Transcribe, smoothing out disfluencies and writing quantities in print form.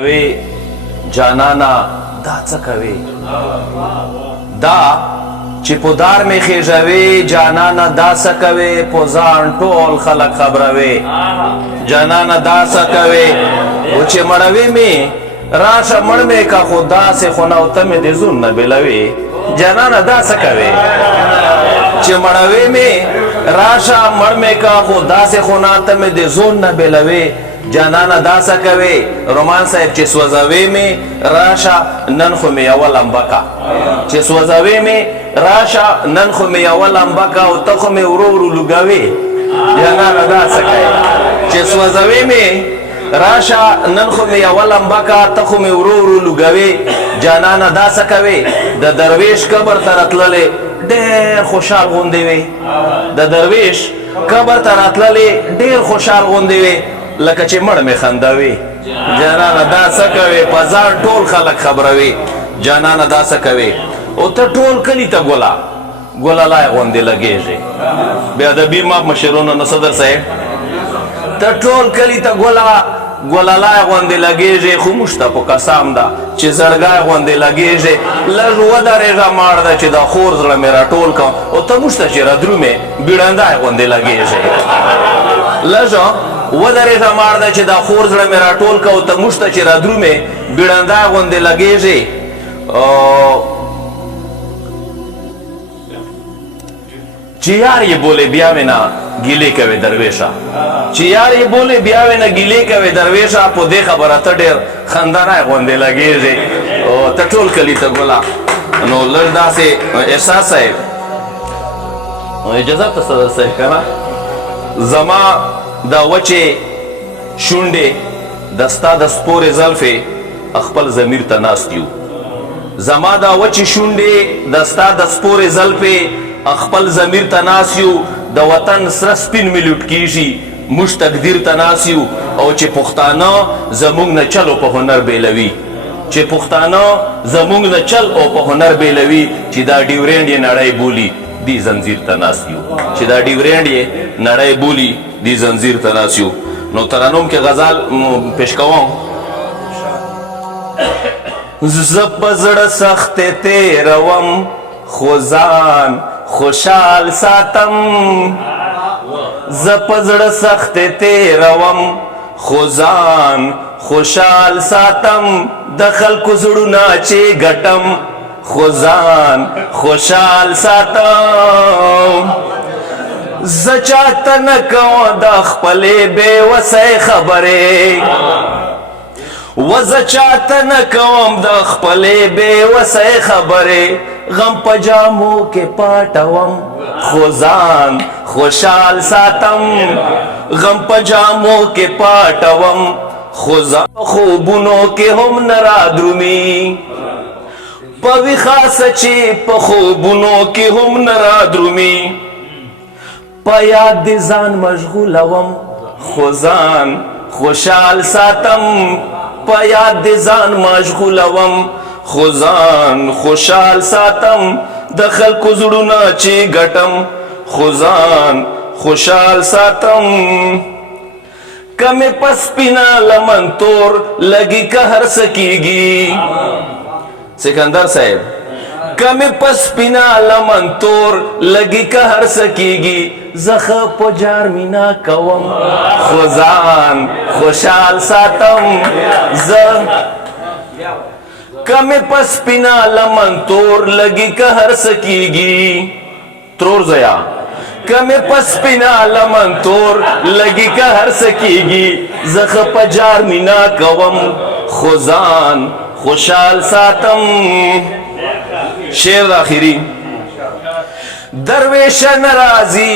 وی جانانا دا څه کوي دا چې په دار می خېژوي جانانا دا څه کوي په ځان ټول خلک خبروي جانانا دا څه کوي او چې مړوي می راشه مړ می کا خدا سے خونه او ته می د زون نه بلوي جانانا دا څه کوي چې مړوي می راشه مړ می کا خدا سے خونه ته می د زون نه بلوي جانانا دا څه کوي رومان صاحب چې سوځوي می راشه نن خو می یوه لمبه کا چې سوځوي می راشه نن خو می یوه لمبه کا او ته خو می ورو ورو لوګوي جانانا دا څه کوي چې سوځوي می راشه نن خو می یوه لمبه کا ته خو می ورو ورو لوګوي جانانا دا څه کوي د درویش قبر ته راتللی ډېر خوشحال غوندې وي د درویش قبر ته راتللی ډېر خوشحال غوندې وي لکه چې مړ می خندوي جانانا دا څه کوي په ځان ټول خلک خبروي جانانا دا څه کوي او ته ټول کلي ته ګوله لای غوندې لګېږي بې ادبي ما مشرونو نه صدر صاحب ته ټول کلي ته ګوله لای غوندې لګېږي خو موږ ته په قسم ده چې زړګی غوندې لګېږي لږ ودرېږه ماړ ده چې دا خور زړه مې راټول کړم او ته موږ ته چې رادرومې بیړندی غوندې لګېږي لږ ودرېږه ماړ ده چې دا خور زړه مې راټول کړه او ته موږ ته چې رادرومې بیړندی غوندې لګېږي چې یار یې بولې بیا مې نه ګیلې کوې درویشه چې یار یې بولې بیا مې نه ګیلې کوې درویشه په دې خبره ته ډېر خندنی غوندې لګېږي او ته ټول کلي ته ګوله نو لږ داسې احساس صاحب اجازه ته صدر صاحب که نه زما دا وچې شونډې د ستا د سپورې زلفې خپل ضمیر ته ناست یو زما دا وچې شونډې د ستا د سپورې زلفې خپل ضمیر ته ناست یو د وطن سره سپین مې لوټ کېږي موږ تقدیر ته ناست یو او چې پښتانه زموږ نه چل او په هنر بیلوي چې پښتانه زموږ نه چل او په هنر بیلوي چې دا ډیورینډ یې نړۍ بولي دی زنځیر ته ناست یو چې دا ډیورینډ یې نړۍ بولي دی زنځیر ته ناست یو نو ترنم کې غزل پیش کوم زه په زړه سختې تېروم خو ځان خوشحال ساتم زه په زړه سختې تېروم خو ځان خوشحال ساتم د خلکو زړونه چې ګټم خو ځان خوشحال ساتم زه چاته نه کوم د خپلې بېوسۍ خبرې وزه چاته نه کوم د خپلې بېوسۍ خبرې غم په جامو کې پټوم خو ځان خوشحال ساتم غم په جامو کې پټوم خو ځان خوبونو کې هم نه رادرومي په ویښه سچې په خوبونو کې هم نه رادرومي په یاد د ځان مشغولوم خو ځان خوشحال ساتم په یاد د ځان مشغولوم خو ځان خوشحال ساتم د خلکو زړونه چې ګټم خو ځان خوشحال ساتم کمې په سپینه لمن تور لګي که هر څه کېږي سکندر صاحب کمې په سپینه لمن تور لګي که هر څه کېږي زه ښه په جار مینا کوم خو ځان خوشحال ساتم زه کمې په سپینه لمن تور لګي که هر څه کېږي ترور زیا کمې په سپینه لمن تور لګي که هر څه کېږي زه ښه په جار مینا کوم خو ځان خوشحال ساتم شعر د آخري درویشه ناراضي